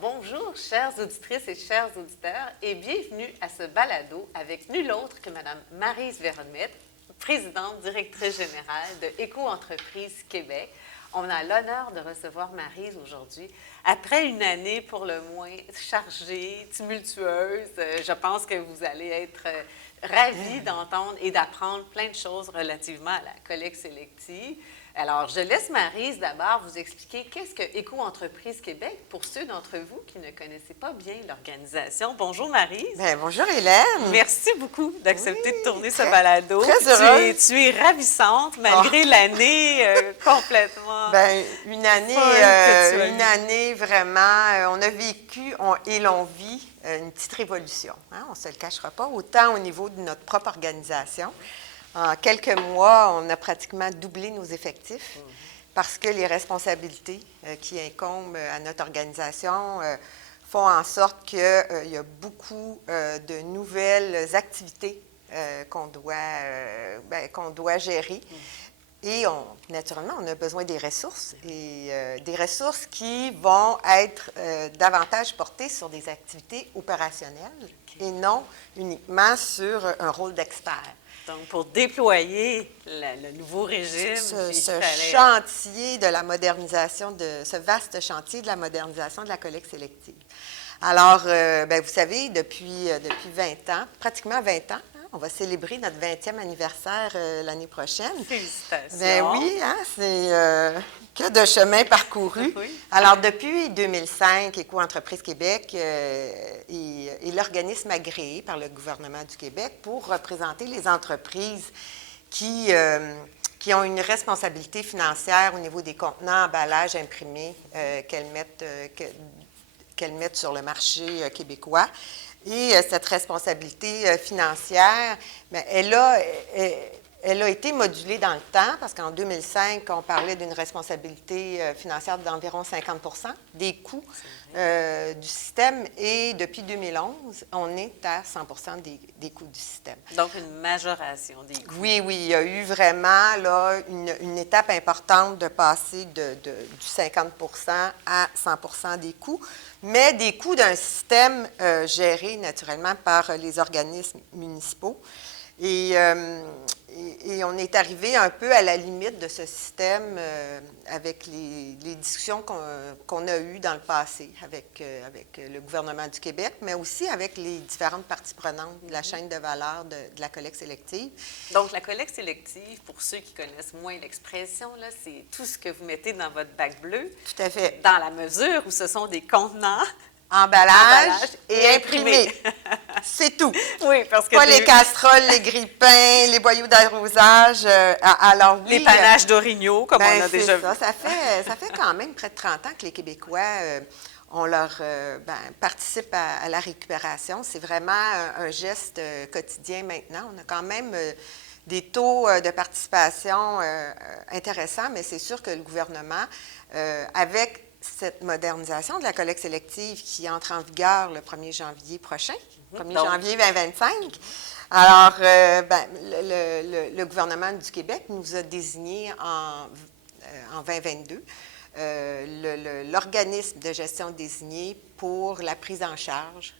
Bonjour, chères auditrices et chers auditeurs, et bienvenue à ce balado avec nul autre que Mme Maryse Vermette, présidente directrice générale de Éco-entreprise Québec. On a l'honneur de recevoir Maryse aujourd'hui. Après une année pour le moins chargée, tumultueuse, je pense que vous allez être ravis d'entendre et d'apprendre plein de choses relativement à la collecte sélective. Alors, je laisse Maryse d'abord vous expliquer qu'est-ce que Éco-entreprise Québec pour ceux d'entre vous qui ne connaissaient pas bien l'organisation. Bonjour Maryse. Bien, bonjour Hélène. Merci beaucoup d'accepter de tourner ce très, balado. Très heureuse. Tu es ravissante malgré l'année complètement. Bien, une année vraiment, on a vécu et l'on vit une petite révolution. Hein? On ne se le cachera pas, autant au niveau de notre propre organisation. En quelques mois, on a pratiquement doublé nos effectifs parce que les responsabilités qui incombent à notre organisation font en sorte qu'il y a beaucoup de nouvelles activités qu'on doit gérer. Et naturellement, on a besoin des ressources, et des ressources qui vont être davantage portées sur des activités opérationnelles et non uniquement sur un rôle d'expert. Donc, pour déployer le nouveau régime, ce vaste chantier de la modernisation de la collecte sélective. Alors, vous savez, depuis 20 ans, pratiquement 20 ans, on va célébrer notre 20e anniversaire l'année prochaine. Félicitations! Bien oui, hein, c'est que de chemin parcouru. Oui. Alors, depuis 2005, Éco-entreprise Québec est l'organisme agréé par le gouvernement du Québec pour représenter les entreprises qui ont une responsabilité financière au niveau des contenants, emballages, imprimés qu'elles mettent sur le marché québécois. Et cette responsabilité financière, bien, elle a été modulée dans le temps, parce qu'en 2005, on parlait d'une responsabilité financière d'environ 50 des coûts du système, et depuis 2011, on est à 100 des coûts du système. Donc, une majoration des coûts. Oui, il y a eu vraiment là, une étape importante de passer du 50 à 100 des coûts, mais des coûts d'un système géré naturellement par les organismes municipaux. Et on est arrivé un peu à la limite de ce système avec les discussions qu'on a eues dans le passé avec le gouvernement du Québec, mais aussi avec les différentes parties prenantes de la chaîne de valeur de la collecte sélective. Donc, la collecte sélective, pour ceux qui connaissent moins l'expression, là, c'est tout ce que vous mettez dans votre bac bleu. Tout à fait. Dans la mesure où ce sont des contenants. Emballage et imprimé. C'est tout. Oui, parce que pas les casseroles, les grille-pains, les boyaux d'arrosage. Alors oui, les panaches d'orignaux, comme on a déjà vu. Ça fait quand même près de 30 ans que les Québécois participent à la récupération. C'est vraiment un geste quotidien maintenant. On a quand même des taux de participation intéressants, mais c'est sûr que le gouvernement, avec cette modernisation de la collecte sélective qui entre en vigueur le 1er janvier prochain, 1er janvier 2025. Alors, le gouvernement du Québec nous a désigné en 2022 l'organisme de gestion désigné pour la prise en charge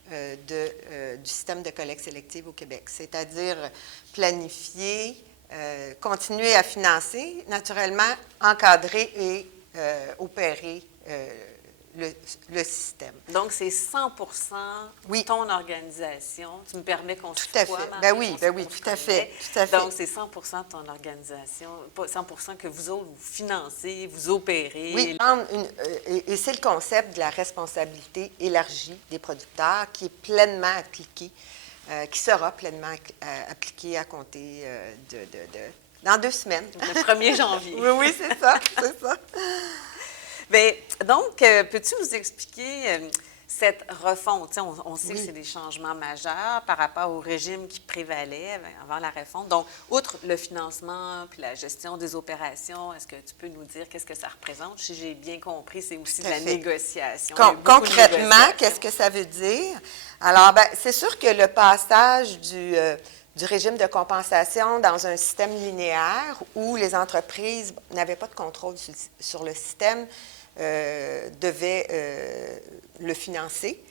du système de collecte sélective au Québec, c'est-à-dire planifier, continuer à financer, naturellement, encadrer et opérer le système. Donc, c'est 100 ton organisation. Tu me permets qu'on se tutoie, Marie? Ben oui, tout à fait. Donc, c'est 100 de ton organisation, 100 que vous autres, vous financez, vous opérez. Oui, et c'est le concept de la responsabilité élargie des producteurs qui est pleinement appliqué, qui sera pleinement appliqué à compter dans 2 semaines. Le 1er janvier. Oui, c'est ça. Bien, donc, peux-tu nous expliquer cette refonte? On sait que c'est des changements majeurs par rapport au régime qui prévalait avant la refonte. Donc, outre le financement puis la gestion des opérations, est-ce que tu peux nous dire qu'est-ce que ça représente? Si j'ai bien compris, c'est aussi de la négociation. Concrètement, qu'est-ce que ça veut dire? Alors, c'est sûr que le passage du régime de compensation dans un système linéaire où les entreprises n'avaient pas de contrôle sur le système, devaient le financer.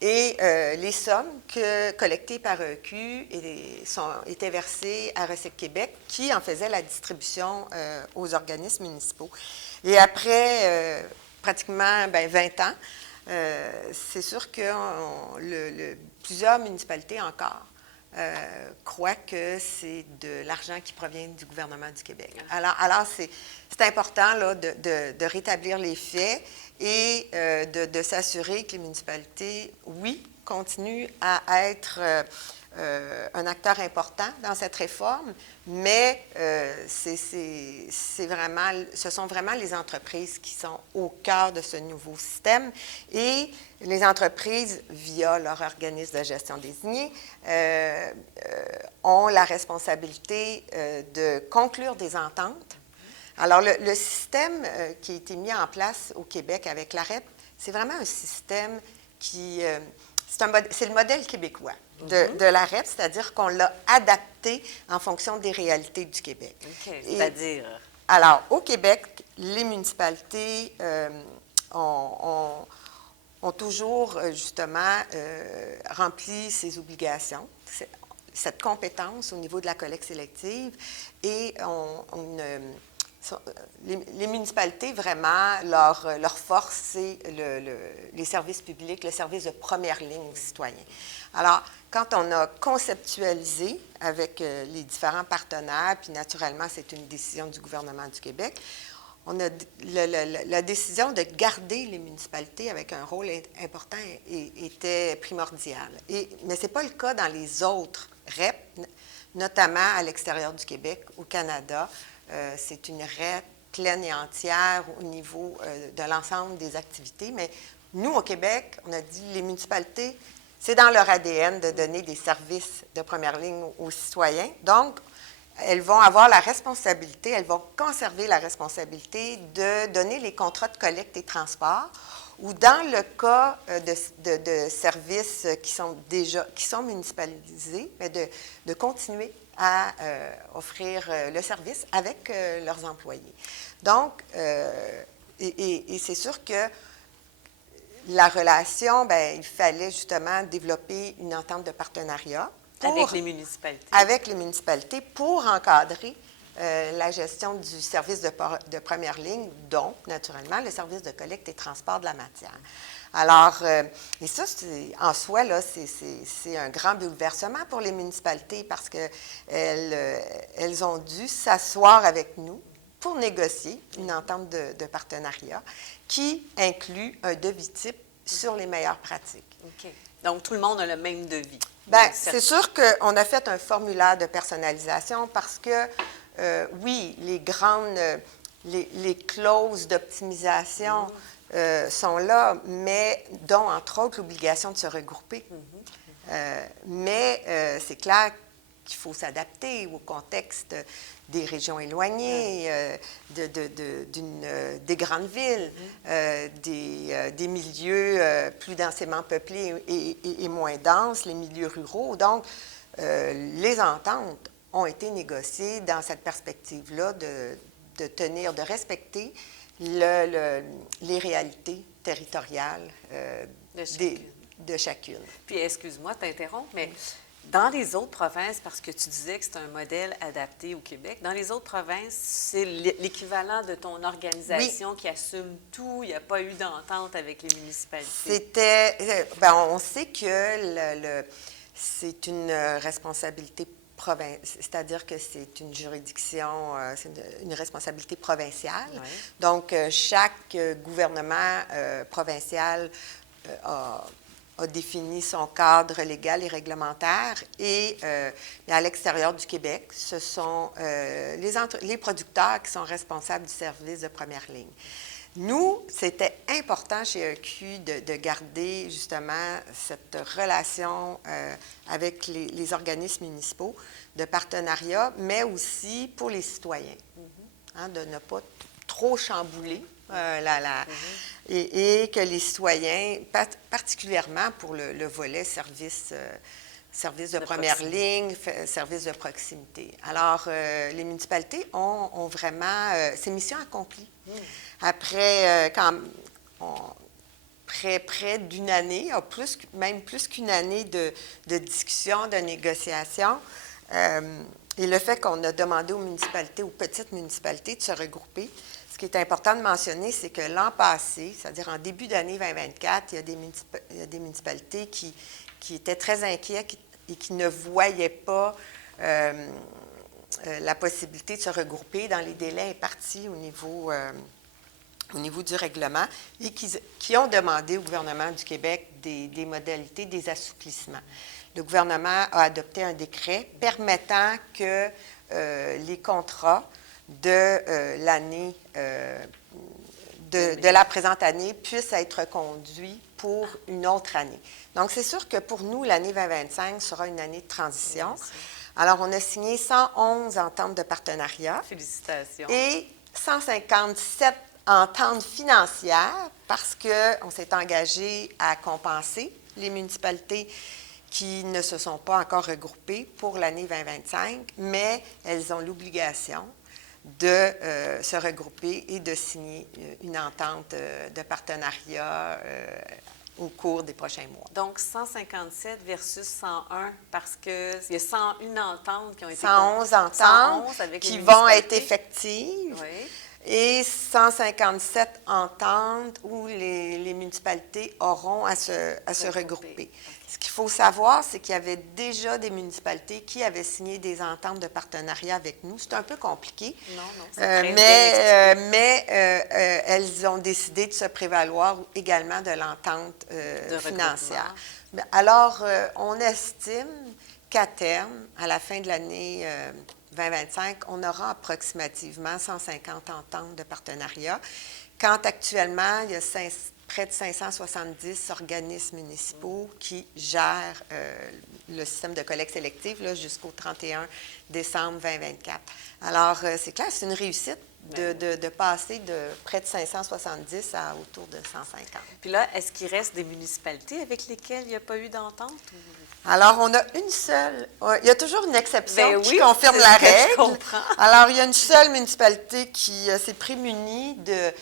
Et les sommes collectées par EQ étaient versées à Recyc Québec, qui en faisait la distribution aux organismes municipaux. Et après pratiquement 20 ans, c'est sûr que plusieurs municipalités encore croient que c'est de l'argent qui provient du gouvernement du Québec. Alors c'est important là, de rétablir les faits et de s'assurer que les municipalités, oui, continuent à être un acteur important dans cette réforme, mais ce sont vraiment les entreprises qui sont au cœur de ce nouveau système et les entreprises, via leur organisme de gestion désigné, ont la responsabilité de conclure des ententes. Alors, le système qui a été mis en place au Québec avec l'AREP, c'est vraiment un système qui... c'est le modèle québécois de l'AREP, c'est-à-dire qu'on l'a adapté en fonction des réalités du Québec. OK, c'est-à-dire? Alors, au Québec, les municipalités ont toujours, justement, rempli ces obligations, cette compétence au niveau de la collecte sélective, et les municipalités, vraiment, leur force, c'est les services publics, le service de première ligne citoyen. Alors, quand on a conceptualisé avec les différents partenaires, puis naturellement, c'est une décision du gouvernement du Québec, on a la décision de garder les municipalités avec un rôle important était primordiale. Mais ce n'est pas le cas dans les autres REP, notamment à l'extérieur du Québec, au Canada. C'est une REP pleine et entière au niveau de l'ensemble des activités. Mais nous, au Québec, on a dit les municipalités, c'est dans leur ADN de donner des services de première ligne aux citoyens. Donc, elles vont avoir la responsabilité, elles vont conserver la responsabilité de donner les contrats de collecte et transport, ou dans le cas de services qui sont municipalisés, mais de continuer à offrir le service avec leurs employés. Donc, et c'est sûr que la relation, il fallait justement développer une entente de partenariat avec les municipalités. Avec les municipalités pour encadrer la gestion du service de première ligne, dont, naturellement, le service de collecte et transport de la matière. Alors, et ça, en soi, là, c'est un grand bouleversement pour les municipalités parce qu'elles ont dû s'asseoir avec nous pour négocier une entente de partenariat qui inclut un devis type sur les meilleures pratiques. OK. Donc, tout le monde a le même devis. Bien, c'est sûr qu'on a fait un formulaire de personnalisation parce que, oui, les clauses d'optimisation sont là, mais dont, entre autres, l'obligation de se regrouper. Mais c'est clair qu'il faut s'adapter au contexte des régions éloignées, des grandes villes, des milieux plus densément peuplés et moins denses, les milieux ruraux. Donc, les ententes ont été négociées dans cette perspective-là de respecter les réalités territoriales de chacune. Puis, excuse-moi de t'interrompre, mais dans les autres provinces, parce que tu disais que c'est un modèle adapté au Québec, dans les autres provinces, c'est l'équivalent de ton organisation qui assume tout. Il n'y a pas eu d'entente avec les municipalités. On sait que c'est une responsabilité provinciale, c'est-à-dire que c'est une juridiction, c'est une responsabilité provinciale. Oui. Donc, chaque gouvernement provincial a défini son cadre légal et réglementaire et à l'extérieur du Québec, ce sont les producteurs qui sont responsables du service de première ligne. Nous, c'était important chez EQ de garder justement cette relation avec les organismes municipaux de partenariat, mais aussi pour les citoyens, de ne pas trop chambouler et que les citoyens, particulièrement pour le volet service services de première ligne, services de proximité. Alors, les municipalités ont vraiment c'est mission accomplie. Après, près d'une année, même plus qu'une année de discussion, de négociation, et le fait qu'on a demandé aux municipalités, aux petites municipalités, de se regrouper. Ce qui est important de mentionner, c'est que l'an passé, c'est-à-dire en début d'année 2024, il y a des municipalités qui étaient très inquiets et qui ne voyaient pas la possibilité de se regrouper dans les délais impartis au niveau du règlement et qui ont demandé au gouvernement du Québec des modalités, des assouplissements. Le gouvernement a adopté un décret permettant que les contrats de l'année de la présente année puissent être conduits pour une autre année. Donc, c'est sûr que pour nous, l'année 2025 sera une année de transition. Alors, on a signé 111 ententes de partenariat. Félicitations. Et 157 ententes financières parce qu'on s'est engagé à compenser les municipalités qui ne se sont pas encore regroupées pour l'année 2025, mais elles ont l'obligation de se regrouper et de signer une entente de partenariat au cours des prochains mois. Donc, 157 versus 101, parce qu'il y a 101 ententes qui ont été... 111 ententes 111 avec qui les vont être municipalités. effectives. Oui. Et 157 ententes où les municipalités auront à se regrouper. Ce qu'il faut savoir, c'est qu'il y avait déjà des municipalités qui avaient signé des ententes de partenariat avec nous. C'est un peu compliqué. Non, c'est très bien expliqué. mais elles ont décidé de se prévaloir également de l'entente financière. Alors, on estime qu'à terme, à la fin de l'année 2025, on aura approximativement 150 ententes de partenariat, quand actuellement, il y a près de 570 organismes municipaux qui gèrent le système de collecte sélective là, jusqu'au 31 décembre 2024. Alors, c'est clair, c'est une réussite de passer de près de 570 à autour de 150. Puis là, est-ce qu'il reste des municipalités avec lesquelles il n'y a pas eu d'entente? Alors, on a une seule. Il y a toujours une exception qui oui, confirme c'est la ce que je règle. comprends. Alors, il y a une seule municipalité qui s'est prémunie de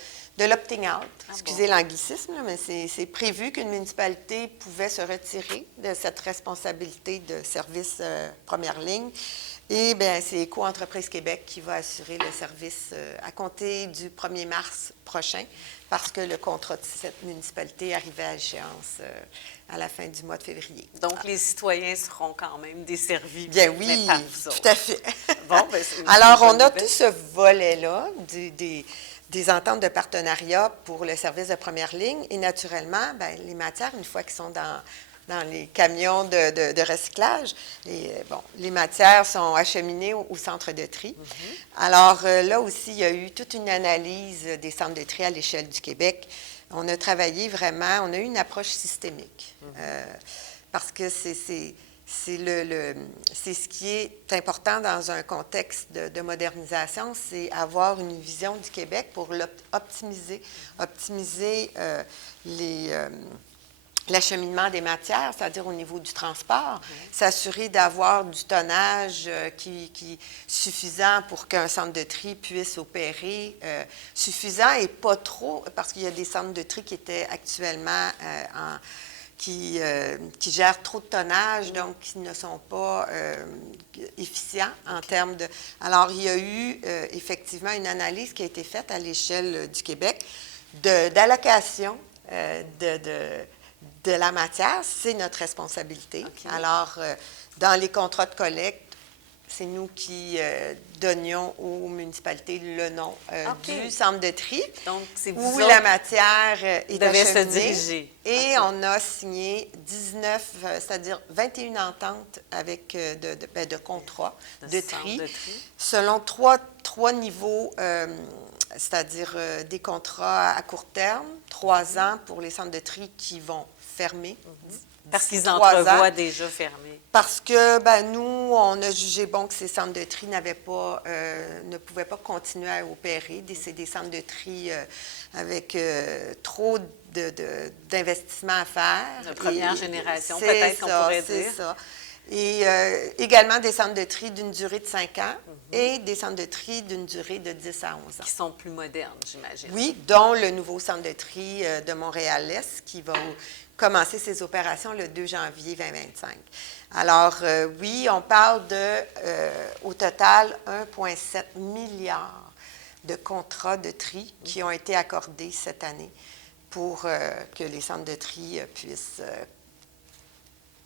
l'opting out. Excusez l'anglicisme, là, mais c'est prévu qu'une municipalité pouvait se retirer de cette responsabilité de service première ligne. Et bien, c'est Éco-entreprise Québec qui va assurer le service à compter du 1er mars prochain, parce que le contrat de cette municipalité arrivait à échéance à la fin du mois de février. Donc, les citoyens seront quand même desservis. Bien oui, mais par vous autres. tout à fait. Bon, ben, alors, on a tout ce volet-là des ententes de partenariat pour le service de première ligne. Et naturellement, bien, les matières, une fois qu'ils sont dans les camions de recyclage, les matières sont acheminées au centre de tri. Alors, là aussi, il y a eu toute une analyse des centres de tri à l'échelle du Québec. On a travaillé vraiment, on a eu une approche systémique. Parce que c'est ce qui est important dans un contexte de modernisation, c'est avoir une vision du Québec pour optimiser l'acheminement des matières, c'est-à-dire au niveau du transport, s'assurer d'avoir du tonnage qui suffisant pour qu'un centre de tri puisse opérer, suffisant et pas trop, parce qu'il y a des centres de tri qui étaient actuellement qui gèrent trop de tonnage, donc qui ne sont pas efficients en termes de... Alors, il y a eu effectivement une analyse qui a été faite à l'échelle du Québec d'allocation de la matière. C'est notre responsabilité. Alors, dans les contrats de collecte, c'est nous qui donnions aux municipalités le nom du centre de tri, donc, c'est où la matière est acheminée. se diriger. Et on a signé 19, c'est-à-dire 21 ententes avec de contrats de tri, selon trois niveaux, c'est-à-dire des contrats à court terme, 3 ans pour les centres de tri qui vont fermer. Parce qu'ils entrevoient déjà fermés. Parce que, nous, on a jugé bon que ces centres de tri ne pouvaient pas continuer à opérer. C'est des centres de tri avec trop d'investissements à faire. De première génération, peut-être qu'on pourrait dire. C'est ça. Et également des centres de tri d'une durée de 5 ans et des centres de tri d'une durée de 10 à 11 ans. Qui sont plus modernes, j'imagine. Oui, dont le nouveau centre de tri de Montréal-Est qui va commencer ses opérations le 2 janvier 2025. Alors, oui, on parle au total, 1,7 milliard de contrats de tri qui ont été accordés cette année pour que les centres de tri puissent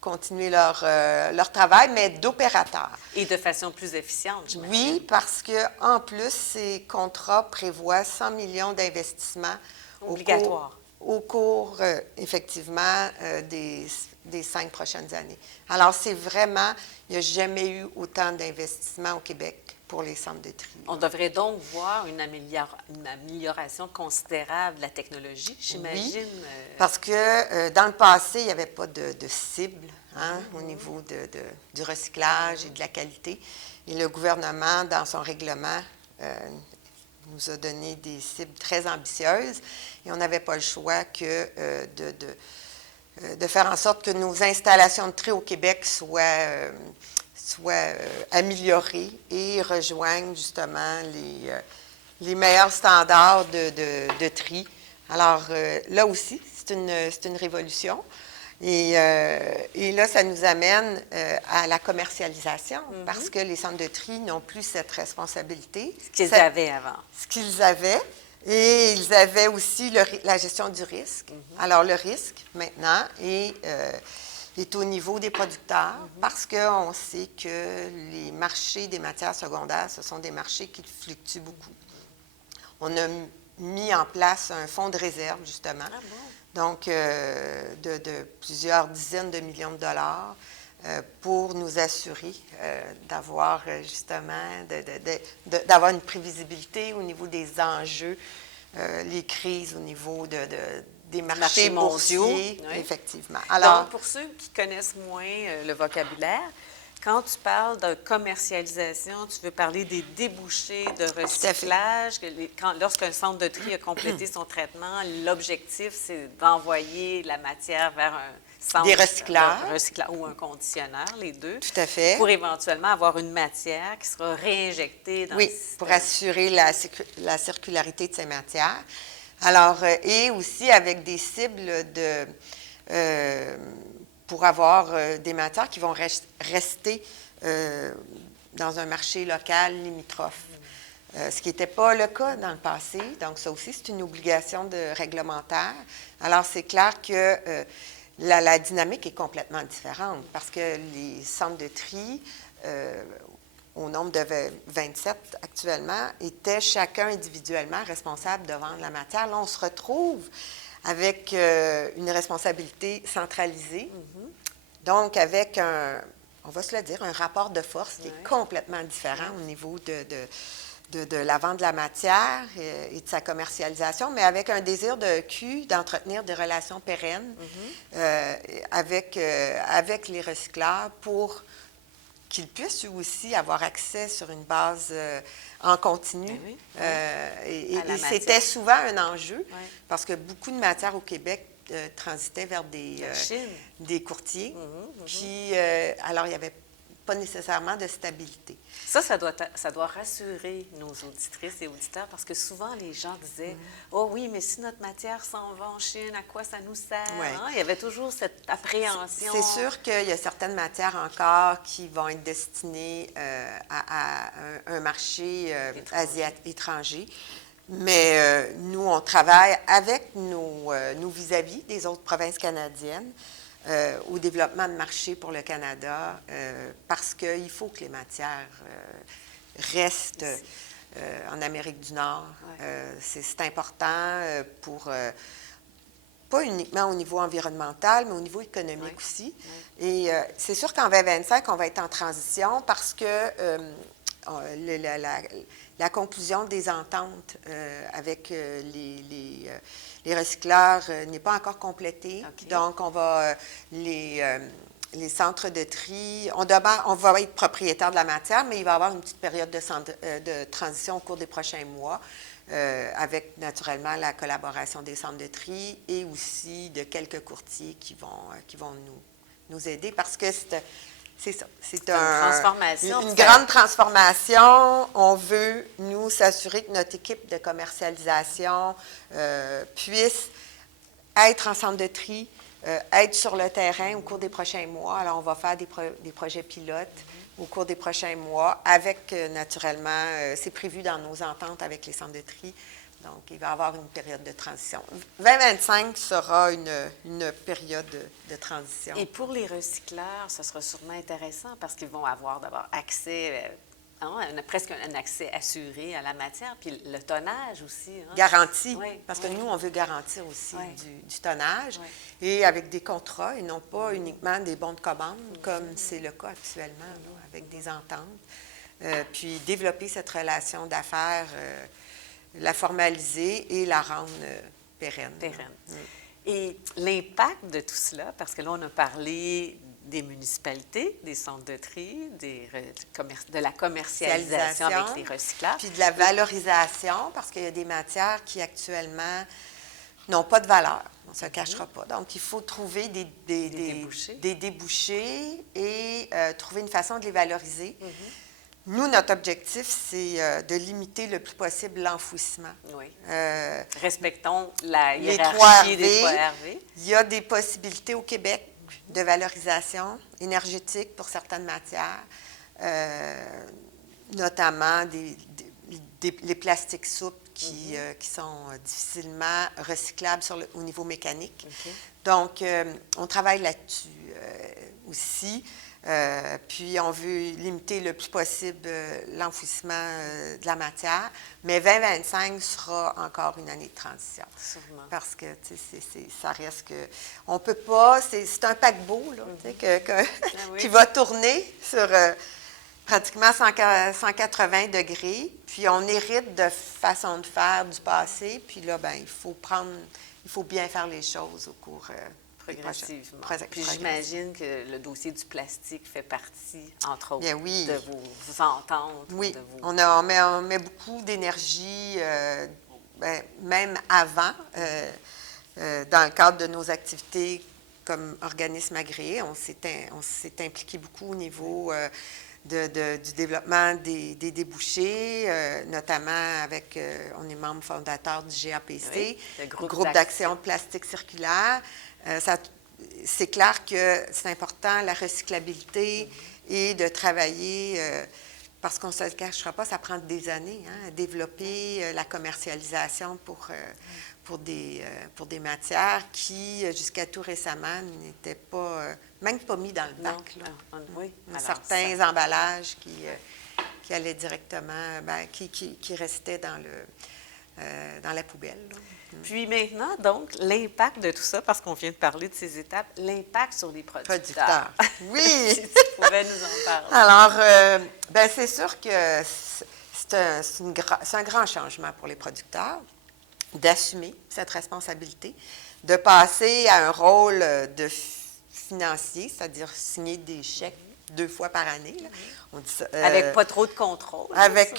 continuer leur travail, mais d'opérateurs. Et de façon plus efficiente, j'imagine. Oui, parce qu'en plus, ces contrats prévoient 100 millions d'investissements obligatoires au cours effectivement, des 5 prochaines années. Alors, c'est vraiment, il n'y a jamais eu autant d'investissements au Québec pour les centres de tri. On devrait donc voir une amélioration considérable de la technologie, j'imagine. Oui, parce que dans le passé, il n'y avait pas de cible au niveau du recyclage et de la qualité. Et le gouvernement, dans son règlement, nous a donné des cibles très ambitieuses et on n'avait pas le choix que de faire en sorte que nos installations de tri au Québec soient améliorées et rejoignent justement les meilleurs standards de tri. Alors, là aussi, c'est une révolution. Et là, ça nous amène à la commercialisation parce que les centres de tri n'ont plus cette responsabilité. Ce qu'ils avaient avant. Ce qu'ils avaient. Et ils avaient aussi la gestion du risque. Alors, le risque, maintenant, est au niveau des producteurs parce qu'on sait que les marchés des matières secondaires, ce sont des marchés qui fluctuent beaucoup. On a mis en place un fonds de réserve, justement, donc de plusieurs dizaines de millions de dollars pour nous assurer d'avoir justement, d'avoir une prévisibilité au niveau des enjeux, les crises au niveau des marchés mondiaux, effectivement. Alors, donc, pour ceux qui connaissent moins le vocabulaire, quand tu parles de commercialisation, tu veux parler des débouchés de recyclage. Lorsqu'un centre de tri a complété son traitement, l'objectif, c'est d'envoyer la matière vers un centre des recycleurs ou un conditionneur, les deux. Tout à fait. Pour éventuellement avoir une matière qui sera réinjectée dans le système. Pour assurer la circularité de ces matières. Alors, et aussi avec des cibles pour avoir des matières qui vont rester dans un marché local limitrophe. Ce qui n'était pas le cas dans le passé. Donc, ça aussi, c'est une obligation réglementaire. Alors, c'est clair que la dynamique est complètement différente parce que les centres de tri, au nombre de 27 actuellement, étaient chacun individuellement responsable de vendre la matière. Là, on se retrouve avec une responsabilité centralisée, donc avec on va se le dire, un rapport de force qui est complètement différent au niveau de la vente de la matière et de sa commercialisation, mais avec un désir de Q d'entretenir des relations pérennes avec les recycleurs pour qu'ils puissent aussi avoir accès sur une base en continu. Et c'était souvent un enjeu parce que beaucoup de matières au Québec transitaient vers des courtiers. Puis, alors, il n'y avait pas nécessairement de stabilité. Ça doit rassurer nos auditrices et auditeurs parce que souvent, les gens disaient « Oh oui, mais si notre matière s'en va en Chine, à quoi ça nous sert? » Il y avait toujours cette appréhension. C'est sûr qu'il y a certaines matières encore qui vont être destinées à un marché étranger. Mais nous, on travaille avec nos vis-à-vis des autres provinces canadiennes au développement de marchés pour le Canada parce qu'il faut que les matières restent en Amérique du Nord. C'est important pour, pas uniquement au niveau environnemental, mais au niveau économique aussi. Et c'est sûr qu'en 2025, on va être en transition parce que la conclusion des ententes avec les recycleurs n'est pas encore complétée. Donc, on va les centres de tri, on va être propriétaire de la matière, mais il va y avoir une petite période de transition au cours des prochains mois avec naturellement la collaboration des centres de tri et aussi de quelques courtiers qui vont nous aider parce que C'est ça. C'est une transformation. une grande transformation. On veut, nous, s'assurer que notre équipe de commercialisation puisse être en centre de tri, être sur le terrain au cours des prochains mois. Alors, on va faire des projets pilotes au cours des prochains mois avec, naturellement, c'est prévu dans nos ententes avec les centres de tri. Donc, il va y avoir une période de transition. 2025 sera une période de transition. Et pour les recycleurs, ce sera sûrement intéressant parce qu'ils vont avoir d'abord accès, presque un accès assuré à la matière, puis le tonnage aussi. Garanti, oui, parce que nous, on veut garantir aussi du tonnage, oui. et avec des contrats et non pas uniquement des bons de commande, comme c'est le cas actuellement, là, avec des ententes. Puis développer cette relation d'affaires, la formaliser et la rendre pérenne. Et l'impact de tout cela, parce que là, on a parlé des municipalités, des centres de tri, de la commercialisation avec les recyclages. Puis de la valorisation, parce qu'il y a des matières qui actuellement n'ont pas de valeur. On ne se cachera pas. Donc, il faut trouver des débouchés et trouver une façon de les valoriser. Nous, notre objectif, c'est de limiter le plus possible l'enfouissement. Oui. Respectons la hiérarchie des 3RV. Il y a des possibilités au Québec de valorisation énergétique pour certaines matières, notamment les plastiques souples qui sont difficilement recyclables au niveau mécanique. Okay. Donc, on travaille là-dessus aussi. Puis, on veut limiter le plus possible l'enfouissement de la matière. Mais 2025 sera encore une année de transition. Sûrement. Parce que, tu sais, ça reste que... On peut pas... C'est un paquebot, là, tu sais, qui va tourner sur pratiquement 180 degrés. Puis, on hérite de façon de faire du passé. Puis là, bien, il faut bien faire les choses au cours... progressivement. Puis j'imagine que le dossier du plastique fait partie, entre autres, de vos ententes. Oui, on met beaucoup d'énergie, même avant, dans le cadre de nos activités comme organisme agréé. On s'est impliqué beaucoup au niveau du développement des débouchés, notamment avec, on est membre fondateur du GAPC, le groupe d'action plastique circulaire. C'est clair que c'est important, la recyclabilité et de travailler, parce qu'on ne se le cachera pas, ça prend des années, à développer la commercialisation pour des matières qui, jusqu'à tout récemment, n'étaient pas, même pas mis dans le bac. Certains emballages qui allaient directement, qui restaient dans la poubelle. Là. Puis maintenant, donc, l'impact de tout ça, parce qu'on vient de parler de ces étapes, l'impact sur les producteurs. Oui! Si tu pouvais nous en parler. Alors, c'est sûr que c'est un grand changement pour les producteurs d'assumer cette responsabilité, de passer à un rôle de financier, c'est-à-dire signer des chèques 2 fois par année. Là. On dit ça, avec pas trop de contrôle. Avec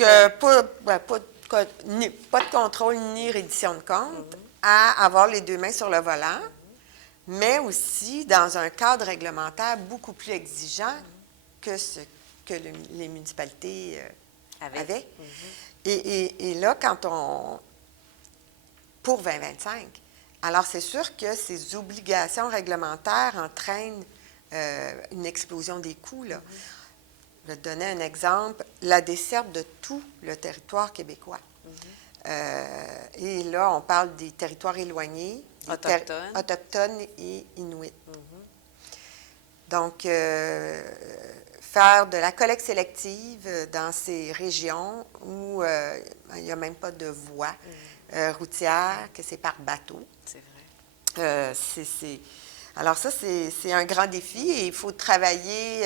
pas de contrôle ni reddition de compte, à avoir les 2 mains sur le volant, mais aussi dans un cadre réglementaire beaucoup plus exigeant que ce que les municipalités avaient. Et là, pour 2025, alors c'est sûr que ces obligations réglementaires entraînent une explosion des coûts, là. Je vais te donner un exemple, la desserte de tout le territoire québécois. Et là, on parle des territoires éloignés, autochtones et inuits. Donc, faire de la collecte sélective dans ces régions où il n'y a même pas de voie routière, que c'est par bateau. C'est vrai. Alors ça, c'est un grand défi et il faut travailler...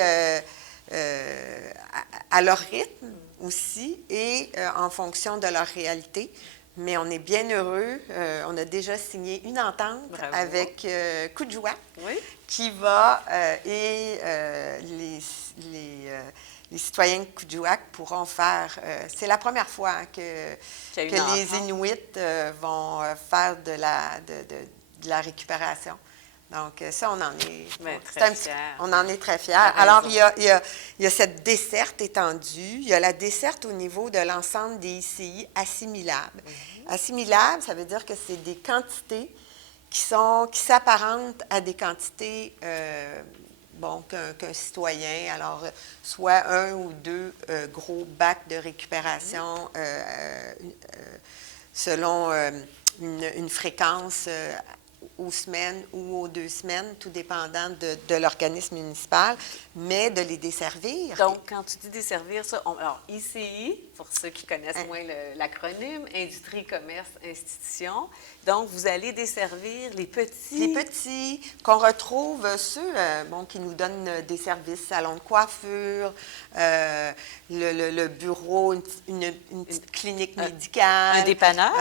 à leur rythme aussi et en fonction de leur réalité. Mais on est bien heureux. On a déjà signé une entente avec Kuujjuaq qui va les citoyens de Kuujjuaq pourront faire... c'est la première fois que les Inuits vont faire de la récupération Donc, ça, on en est, très fiers. on en est très fiers. Alors, il y a cette desserte étendue. Il y a la desserte au niveau de l'ensemble des ICI assimilables. Assimilables, ça veut dire que c'est des quantités qui s'apparentent à des quantités qu'un citoyen, alors soit un ou deux gros bacs de récupération selon une fréquence aux semaines ou aux 2 semaines, tout dépendant de l'organisme municipal, mais de les desservir. Donc, quand tu dis desservir, ça, alors ICI, pour ceux qui connaissent moins l'acronyme, Industrie, Commerce, Institution. Donc, vous allez desservir les petits... Les petits, qu'on retrouve, ceux qui nous donnent des services, salon de coiffure, le bureau, une petite clinique médicale. Un dépanneur?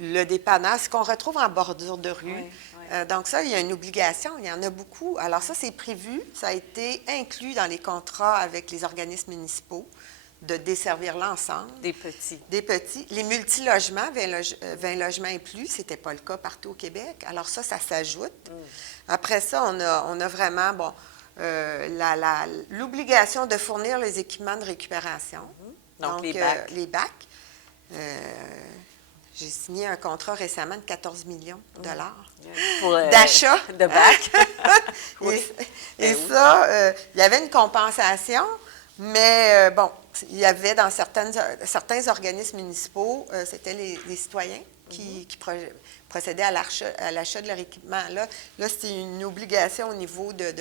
Le dépanneur, ce qu'on retrouve en bordure de rue. Oui. Donc ça, il y a une obligation, il y en a beaucoup. Alors ça, c'est prévu, ça a été inclus dans les contrats avec les organismes municipaux de desservir l'ensemble. Des petits. Des petits. Les multilogements, 20 logements et plus, ce n'était pas le cas partout au Québec. Alors ça s'ajoute. Après ça, on a vraiment, l'obligation de fournir les équipements de récupération. Donc les bacs. Les bacs. J'ai signé un contrat récemment de 14 millions de dollars d'achat de bacs. Et ça, il y avait une compensation, mais il y avait dans certains organismes municipaux, c'était les citoyens qui procédaient à l'achat de leur équipement. Là c'était une obligation au niveau de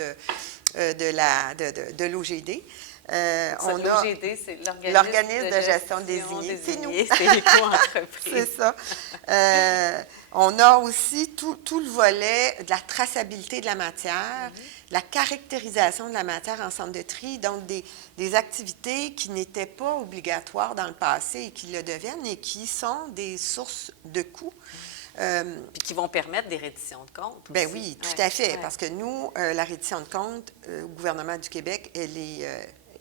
l'OGD. L'OGD, c'est l'organisme de gestion désigné. C'est nous. C'est Éco-entreprise. C'est ça. On a aussi tout le volet de la traçabilité de la matière, la caractérisation de la matière en centre de tri, donc des activités qui n'étaient pas obligatoires dans le passé et qui le deviennent et qui sont des sources de coûts. Puis qui vont permettre des redditions de comptes. Bien oui, tout à fait, parce que nous, la reddition de comptes au gouvernement du Québec, elle est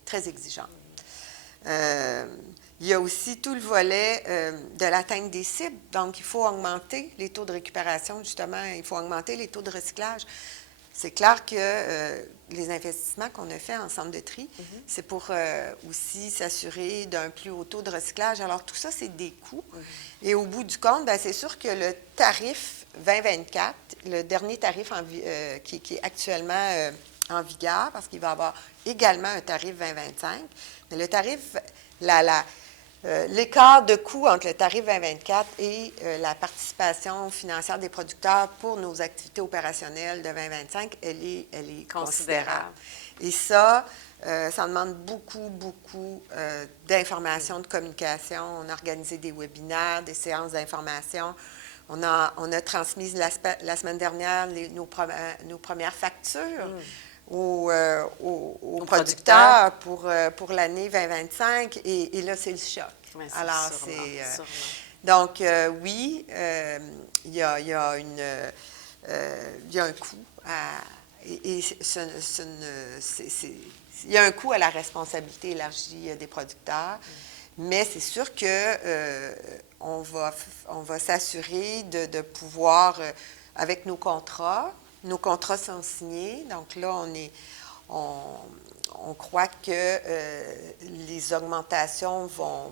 très exigeante. Il y a aussi tout le volet de l'atteinte des cibles. Donc, il faut augmenter les taux de récupération, justement. Il faut augmenter les taux de recyclage. C'est clair que les investissements qu'on a faits en centre de tri, c'est pour aussi s'assurer d'un plus haut taux de recyclage. Alors, tout ça, c'est des coûts. Et au bout du compte, bien, c'est sûr que le tarif 2024, le dernier tarif qui est actuellement en vigueur, parce qu'il va y avoir également un tarif 2025, mais le tarif, l'écart de coût entre le tarif 2024 et la participation financière des producteurs pour nos activités opérationnelles de 2025, elle est considérable. Et ça demande beaucoup d'informations, de communication. On a organisé des webinaires, des séances d'information. On a transmis la semaine dernière nos premières factures aux producteurs pour l'année 2025. Et là, c'est le choc. Oui, alors, sûrement. Donc, oui, il y a un coût il y a un coût à la responsabilité élargie des producteurs, mais c'est sûr que on va s'assurer de pouvoir, avec nos contrats sont signés, donc là, on croit que les augmentations vont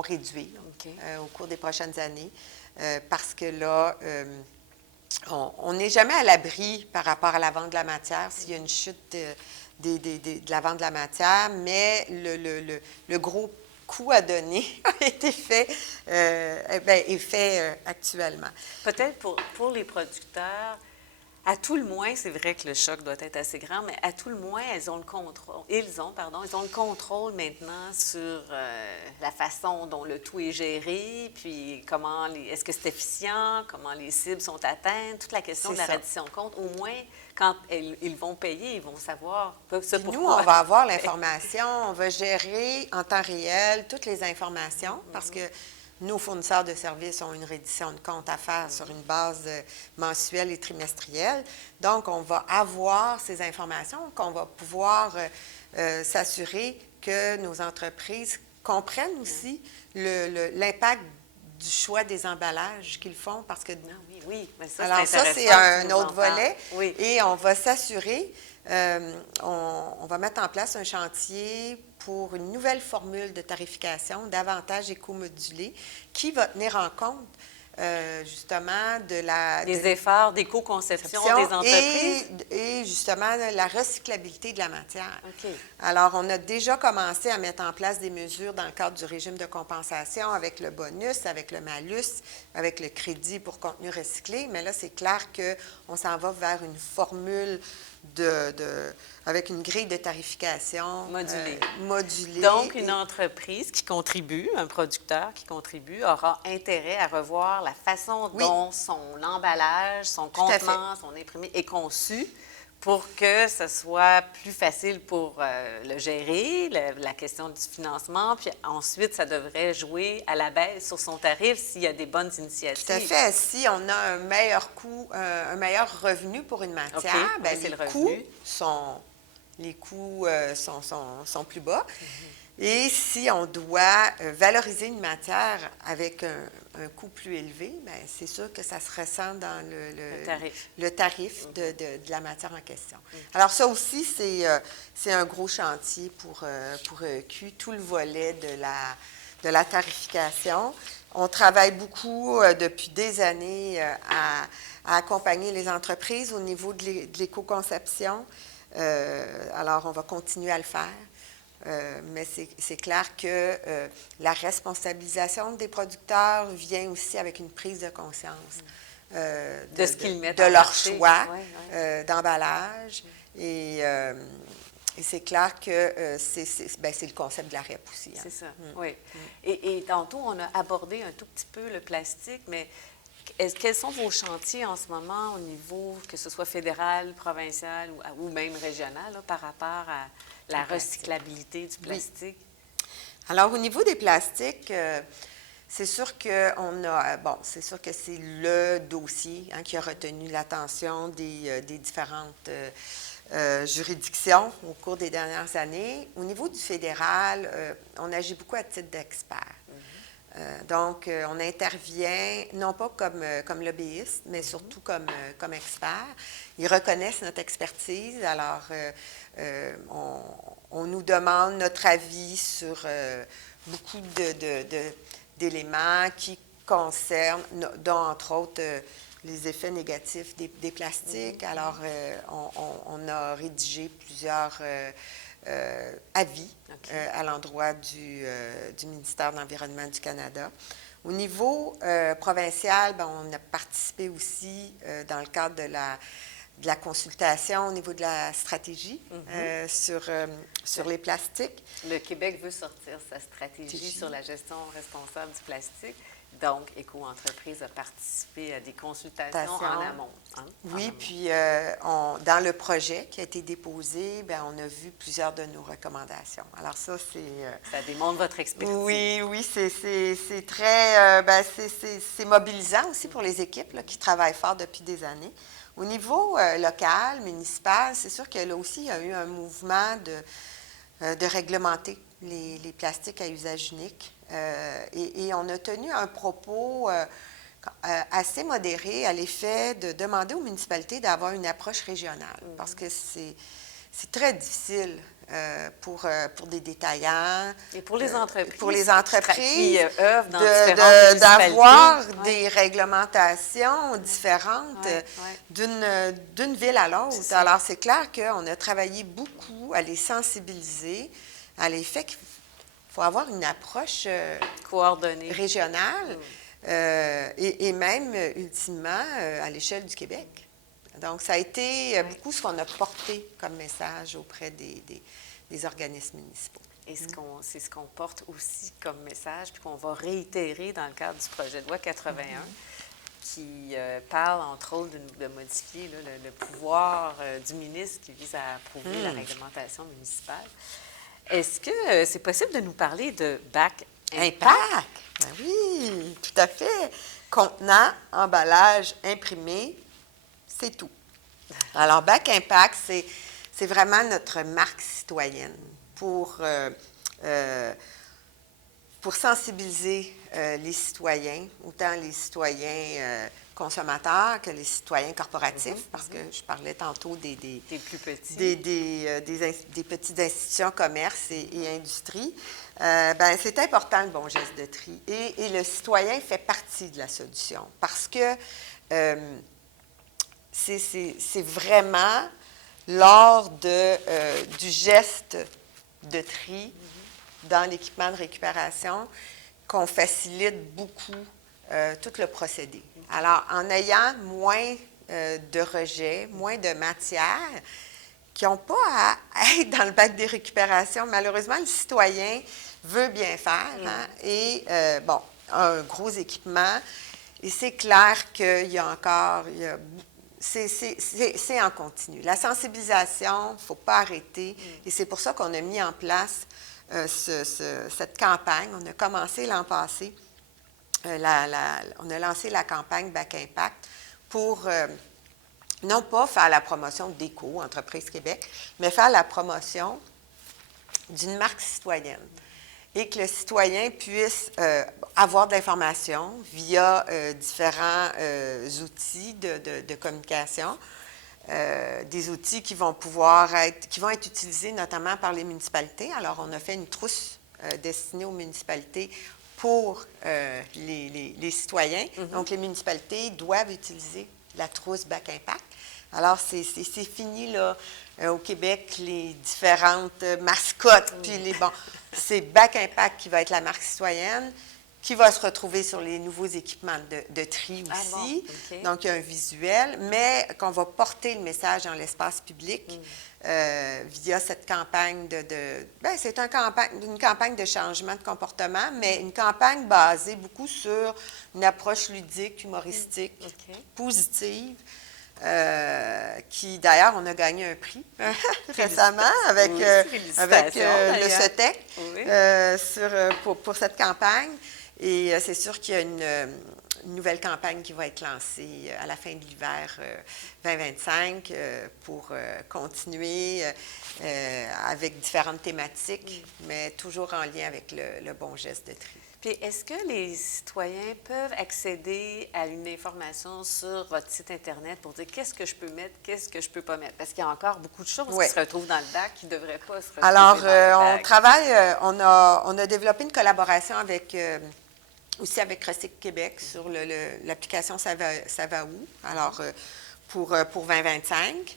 réduire au cours des prochaines années, parce que là, on n'est jamais à l'abri par rapport à la vente de la matière s'il y a une chute de la vente de la matière, mais le gros coup à donner a été fait, est fait actuellement. Peut-être pour les producteurs, à tout le moins, c'est vrai que le choc doit être assez grand, mais à tout le moins, ils ont le contrôle maintenant sur la façon dont le tout est géré, puis est-ce que c'est efficient, comment les cibles sont atteintes, toute la question de la reddition de compte. Au moins, quand ils vont payer, ils vont savoir pourquoi. Nous, on va avoir l'information, on va gérer en temps réel toutes les informations, parce que nos fournisseurs de services ont une reddition de compte à faire sur une base mensuelle et trimestrielle. Donc, on va avoir ces informations, qu'on va pouvoir s'assurer que nos entreprises comprennent aussi l'impact du choix des emballages qu'ils font parce que... Oui, oui. Mais ça, Alors ça, c'est un autre volet. Oui. Et on va s'assurer, on va mettre en place un chantier pour une nouvelle formule de tarification davantage éco-modulée qui va tenir en compte justement des efforts d'éco-conception des entreprises. Et justement la recyclabilité de la matière. OK. Alors, on a déjà commencé à mettre en place des mesures dans le cadre du régime de compensation avec le bonus, avec le malus, avec le crédit pour contenu recyclé. Mais là, c'est clair qu'on s'en va vers une formule avec une grille de tarification modulée. Donc, une entreprise qui contribue, un producteur qui contribue, aura intérêt à revoir la façon dont son emballage, son contenant, son imprimé est conçu pour que ce soit plus facile pour le gérer, la question du financement, puis ensuite, ça devrait jouer à la baisse sur son tarif s'il y a des bonnes initiatives. Tout à fait. Si on a un meilleur coût, un meilleur revenu pour une matière, bien, les coûts sont plus bas. Et si on doit valoriser une matière avec un coût plus élevé, bien, c'est sûr que ça se ressent dans le tarif de la matière en question. Alors ça aussi, c'est un gros chantier pour EQ, tout le volet de la tarification. On travaille beaucoup depuis des années à accompagner les entreprises au niveau de l'éco-conception. Alors, on va continuer à le faire. Mais c'est clair que la responsabilisation des producteurs vient aussi avec une prise de conscience de ce qu'ils mettent de leur choix d'emballage. Et c'est clair que c'est le concept de la REP aussi. Hein. C'est ça, oui. Et tantôt, on a abordé un tout petit peu le plastique, mais quels sont vos chantiers en ce moment au niveau, que ce soit fédéral, provincial ou même régional, là, par rapport à la recyclabilité du plastique? Oui. Alors, au niveau des plastiques, c'est sûr que c'est sûr que c'est le dossier qui a retenu l'attention des différentes juridictions au cours des dernières années. Au niveau du fédéral, on agit beaucoup à titre d'expert. Donc, on intervient, non pas comme lobbyiste, mais surtout comme expert. Ils reconnaissent notre expertise. Alors, on nous demande notre avis sur beaucoup d'éléments qui concernent, dont entre autres les effets négatifs des plastiques. Alors, on a rédigé plusieurs avis à l'endroit du ministère de l'Environnement du Canada. Au niveau provincial, on a participé aussi dans le cadre de la consultation au niveau de la stratégie sur les plastiques. Le Québec veut sortir sa stratégie sur la gestion responsable du plastique. Donc, Éco-entreprise a participé à des consultations en amont. Hein? Oui, puis dans le projet qui a été déposé, bien, on a vu plusieurs de nos recommandations. Alors ça, c'est... Ça démontre votre expertise. Oui, c'est très... c'est mobilisant aussi pour les équipes là, qui travaillent fort depuis des années. Au niveau local, municipal, c'est sûr que là aussi, il y a eu un mouvement de réglementer les plastiques à usage unique. Et on a tenu un propos assez modéré à l'effet de demander aux municipalités d'avoir une approche régionale, parce que c'est très difficile pour des détaillants. Et pour les entreprises. Qui œuvrent dans différentes d'avoir des réglementations différentes d'une ville à l'autre. Alors, c'est clair qu'on a travaillé beaucoup à les sensibiliser à l'effet qu'il faut avoir une approche coordonnée, régionale et même, ultimement, à l'échelle du Québec. Donc, ça a été beaucoup ce qu'on a porté comme message auprès des organismes municipaux. Et c'est ce qu'on porte aussi comme message, puis qu'on va réitérer dans le cadre du projet de loi 81, qui parle, entre autres, de modifier là, le pouvoir du ministre qui vise à approuver la réglementation municipale. Est-ce que c'est possible de nous parler de Back Impact? Ben oui, tout à fait. Contenant, emballage, imprimé, c'est tout. Alors, Back Impact, c'est vraiment notre marque citoyenne pour pour sensibiliser les citoyens, autant les citoyens consommateurs que les citoyens corporatifs, parce que je parlais tantôt des plus petits. Des petites institutions, commerce et industrie. Ben, c'est important le bon geste de tri. Et le citoyen fait partie de la solution parce que c'est vraiment lors du geste de tri dans l'équipement de récupération qu'on facilite beaucoup tout le procédé. Alors, en ayant moins de rejets, moins de matières qui n'ont pas à être dans le bac des récupérations, malheureusement, le citoyen veut bien faire et, bon, un gros équipement. Et c'est clair qu'il y a encore... c'est en continu. La sensibilisation, il ne faut pas arrêter. Et c'est pour ça qu'on a mis en place cette campagne. On a commencé l'an passé. On a lancé la campagne Bac Impact pour non pas faire la promotion d'Éco, Entreprise Québec, mais faire la promotion d'une marque citoyenne. Et que le citoyen puisse avoir de l'information via différents outils de communication, des outils qui vont être utilisés notamment par les municipalités. Alors, on a fait une trousse destinée aux municipalités pour les citoyens. Donc, les municipalités doivent utiliser la trousse Bac Impact. Alors, c'est fini, là, au Québec, les différentes mascottes, puis c'est Bac Impact qui va être la marque citoyenne, qui va se retrouver sur les nouveaux équipements de tri aussi. Ah bon? Okay. Donc, il y a un visuel, mais qu'on va porter le message dans l'espace public via cette campagne c'est une campagne de changement de comportement, mais une campagne basée beaucoup sur une approche ludique, humoristique, positive. Qui, d'ailleurs, on a gagné un prix récemment avec le CETEC pour cette campagne. Et c'est sûr qu'il y a une nouvelle campagne qui va être lancée à la fin de l'hiver 2025 pour continuer avec différentes thématiques, mais toujours en lien avec le bon geste de tri. Puis, est-ce que les citoyens peuvent accéder à une information sur votre site Internet pour dire qu'est-ce que je peux mettre, qu'est-ce que je ne peux pas mettre? Parce qu'il y a encore beaucoup de choses qui se retrouvent dans le bac qui ne devraient pas se retrouver dans le bac. On travaille, on a développé une collaboration aussi avec Recycle Québec sur l'application Ça va où? Alors, pour 2025.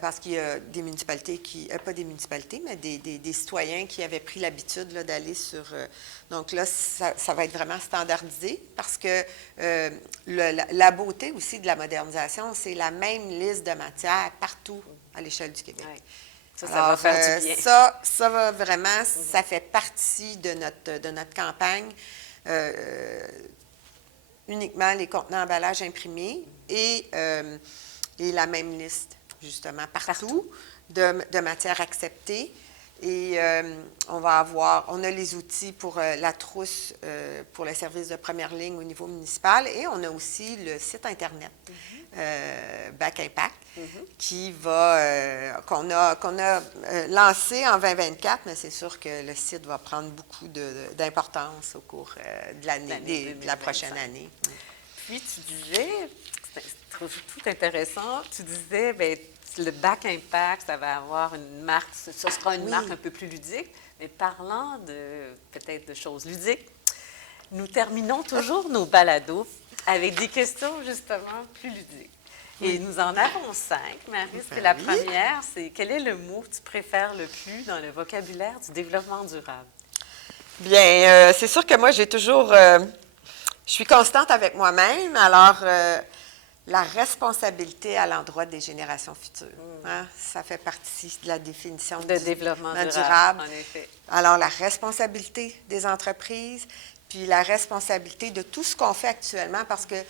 Parce qu'il y a des municipalités pas des municipalités, mais des citoyens qui avaient pris l'habitude d'aller sur... donc là, ça va être vraiment standardisé parce que la beauté aussi de la modernisation, c'est la même liste de matières partout à l'échelle du Québec. Oui. Ça va faire du bien. Ça va vraiment, ça fait partie de notre campagne. Uniquement les contenants emballages imprimés et la même liste. Justement, partout. De matières acceptées. Et on a les outils pour la trousse pour le service de première ligne au niveau municipal et on a aussi le site Internet Bac Impact qu'on a lancé en 2024, mais c'est sûr que le site va prendre beaucoup d'importance au cours de l'année, de la prochaine année. Puis tu disais, je trouve tout intéressant, tu disais, bien, le Bac Impact, ça va avoir une marque, ce sera une marque un peu plus ludique, mais parlant peut-être de choses ludiques, nous terminons toujours nos balados avec des questions justement plus ludiques. Et nous en avons 5, Maryse. La première, c'est quel est le mot que tu préfères le plus dans le vocabulaire du développement durable? Bien, c'est sûr que moi, j'ai toujours... je suis constante avec moi-même, alors... la responsabilité à l'endroit des générations futures. Hein? Ça fait partie de la définition du développement durable. En effet. Alors, la responsabilité des entreprises, puis la responsabilité de tout ce qu'on fait actuellement, parce que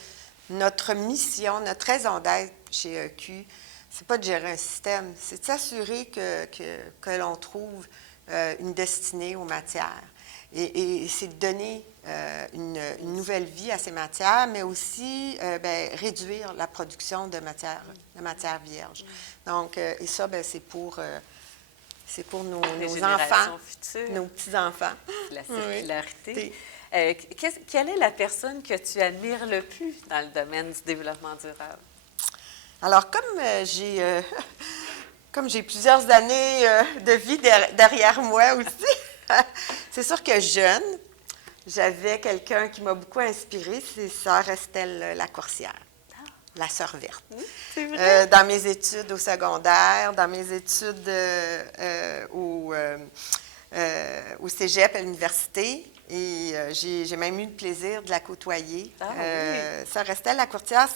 notre mission, notre raison d'être chez EQ, c'est pas de gérer un système, c'est de s'assurer que l'on trouve une destinée aux matières. Et c'est de donner une nouvelle vie à ces matières, mais aussi réduire la production de matières vierges. Donc, et ça, c'est pour C'est pour nos Les enfants, générations futures. nos petits-enfants. La Oui. circularité. Quelle est la personne que tu admires le plus dans le domaine du développement durable? Alors, comme j'ai plusieurs années de vie derrière moi aussi, c'est sûr que jeune, j'avais quelqu'un qui m'a beaucoup inspirée, c'est sœur Estelle Lacourcière, la sœur verte. C'est vrai? Dans mes études au secondaire, dans mes études au cégep à l'université, et j'ai même eu le plaisir de la côtoyer. Oui. Sœur Estelle Lacourcière,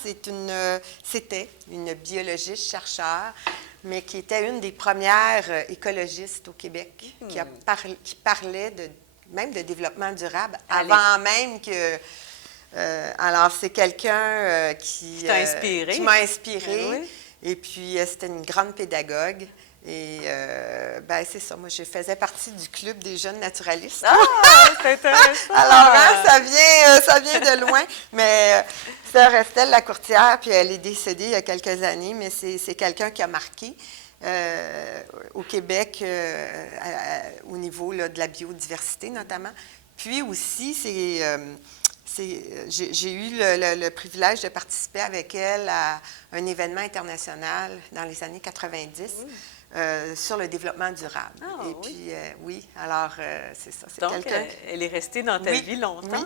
c'était une biologiste chercheur, mais qui était une des premières écologistes au Québec, qui parlait même de développement durable, avant même que... alors, c'est quelqu'un qui t'a inspiré. Qui m'a inspirée. Oui. Et puis, c'était une grande pédagogue. Et c'est ça. Moi, je faisais partie du club des jeunes naturalistes. Ah, c'est intéressant! Alors, ça vient de loin. Mais sœur Estelle Lacourcière, puis elle est décédée il y a quelques années, mais c'est quelqu'un qui a marqué au Québec au niveau là, de la biodiversité, notamment. Puis aussi, j'ai eu le privilège de participer avec elle à un événement international dans les années 90 sur le développement durable. Ah, et puis, oui, alors, c'est ça. C'est donc, elle est restée dans ta vie longtemps?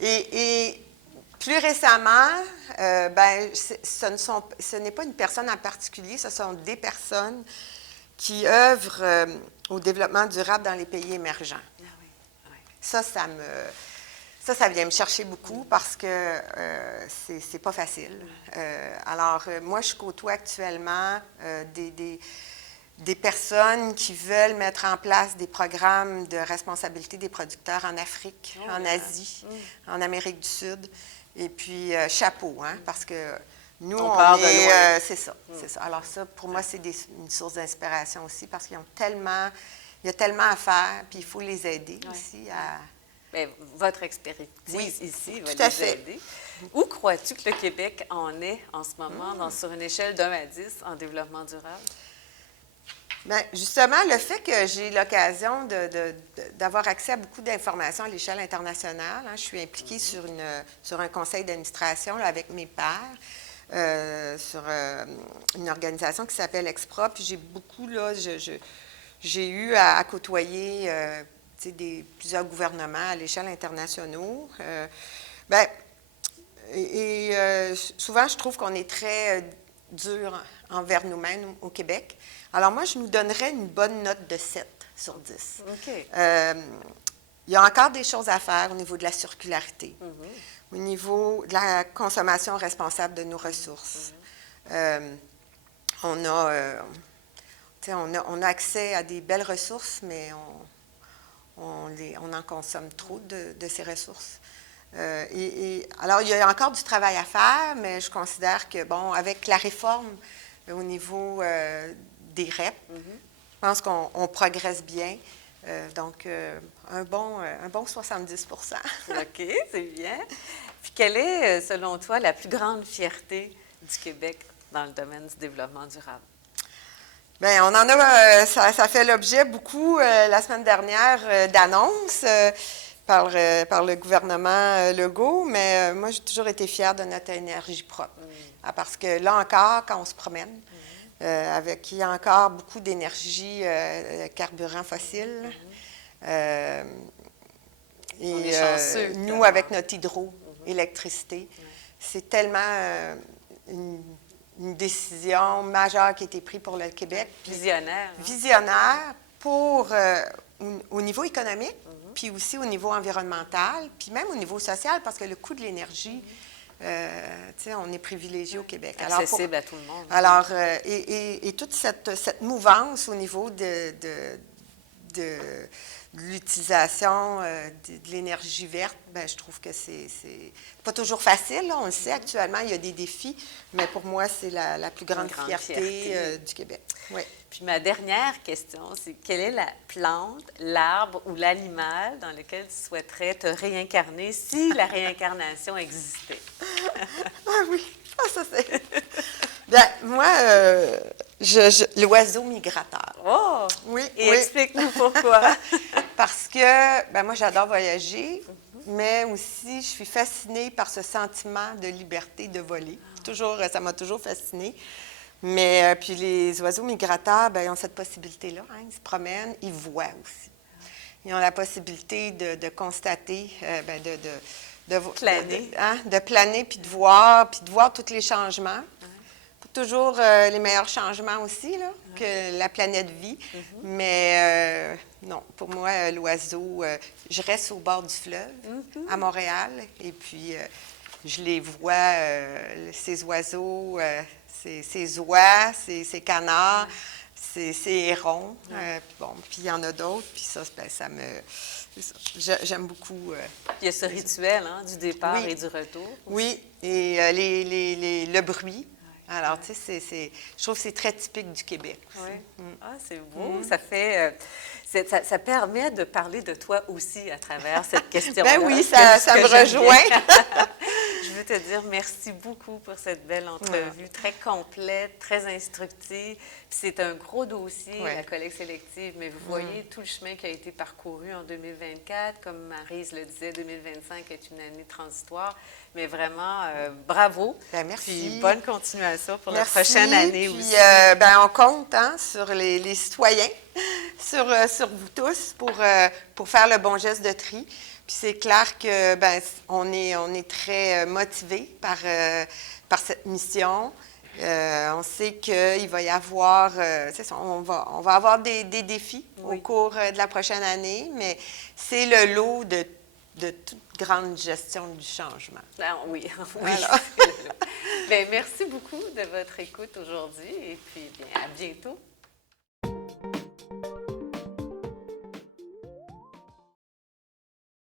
Oui. Et plus récemment, ce n'est pas une personne en particulier, ce sont des personnes qui œuvrent au développement durable dans les pays émergents. Ah oui, oui. Ça vient me chercher beaucoup parce que c'est pas facile. Alors, moi, je côtoie actuellement des personnes qui veulent mettre en place des programmes de responsabilité des producteurs en Afrique, en Asie, en Amérique du Sud. Et puis, chapeau, hein, parce que nous, on est... c'est ça, c'est ça. Alors ça, pour moi, c'est une source d'inspiration aussi parce qu'ils ont tellement... Il y a tellement à faire, puis il faut les aider aussi à... Bien, votre expertise ici va les aider. Où crois-tu que le Québec en est en ce moment, sur une échelle de 1 à 10, en développement durable? Bien, justement, le fait que j'ai l'occasion d'avoir accès à beaucoup d'informations à l'échelle internationale, hein, je suis impliquée sur un conseil d'administration avec mes pairs, sur une organisation qui s'appelle Expra, puis j'ai beaucoup, là, j'ai eu à côtoyer plusieurs gouvernements à l'échelle internationale. Souvent, je trouve qu'on est très dur envers nous-mêmes au Québec. Alors moi, je nous donnerais une bonne note de 7 sur 10. OK. Il y a encore des choses à faire au niveau de la circularité, au niveau de la consommation responsable de nos ressources. On a accès à des belles ressources, mais on en consomme trop de ces ressources. Alors, il y a encore du travail à faire, mais je considère que, bon, avec la réforme au niveau des REP, je pense qu'on progresse bien. Donc, un bon 70 OK, c'est bien. Puis, quelle est, selon toi, la plus grande fierté du Québec dans le domaine du développement durable? Bien, on en a, ça fait l'objet beaucoup, la semaine dernière, d'annonces par le gouvernement Legault, mais moi, j'ai toujours été fière de notre énergie propre. Parce que là encore, quand on se promène, il y a encore beaucoup d'énergie, carburant fossile. Nous, avec notre hydroélectricité, c'est tellement une décision majeure qui a été prise pour le Québec. Visionnaire. Hein? Visionnaire au niveau économique, puis aussi au niveau environnemental, puis même au niveau social, parce que le coût de l'énergie, on est privilégié au Québec. Accessible à tout le monde. Alors, et toute cette mouvance au niveau de l'utilisation de l'énergie verte, bien, je trouve que c'est pas toujours facile. Là, on le sait, actuellement, il y a des défis, mais pour moi, c'est la plus grande fierté du Québec. Oui. Puis ma dernière question, c'est quelle est la plante, l'arbre ou l'animal dans lequel tu souhaiterais te réincarner si la réincarnation existait? Ah oui, ça c'est... Bien, moi, L'oiseau migrateur. Oh! Oui, Et oui. explique-nous pourquoi. Parce que, moi, j'adore voyager, mais aussi, je suis fascinée par ce sentiment de liberté de voler. Toujours, ça m'a toujours fascinée. Mais puis les oiseaux migrateurs, ils ont cette possibilité-là. Hein, ils se promènent, ils voient aussi. Ils ont la possibilité de constater, Planer. de planer, puis de voir tous les changements. Toujours les meilleurs changements aussi, là, que la planète vit. Mais non, pour moi, l'oiseau, je reste au bord du fleuve, à Montréal, et puis je les vois, ces oiseaux, ces oies, ces canards, ces hérons. Puis il y en a d'autres, puis ça, ça me... J'aime beaucoup. Il y a ce rituel du départ oui. et du retour. Oui, et le bruit. Alors, tu sais, je trouve que c'est très typique du Québec aussi. Oui. Ah, c'est beau. Ça fait... ça permet de parler de toi aussi à travers cette question-là. Ben oui, ça me rejoint. Je veux te dire merci beaucoup pour cette belle entrevue, très complète, très instructive. Puis c'est un gros dossier, la collecte sélective, mais vous voyez tout le chemin qui a été parcouru en 2024. Comme Maryse le disait, 2025 est une année transitoire. Mais vraiment, bravo. Ben, merci. Puis bonne continuation pour la prochaine année puis, aussi. On compte sur les citoyens, sur vous tous pour faire le bon geste de tri. Puis c'est clair que on est très motivés par cette mission. On sait qu'il va y avoir, on va avoir des défis au cours de la prochaine année, mais c'est le lot de toute grande gestion du changement. Ah, oui, Voilà. Bien, merci beaucoup de votre écoute aujourd'hui et puis bien, à bientôt.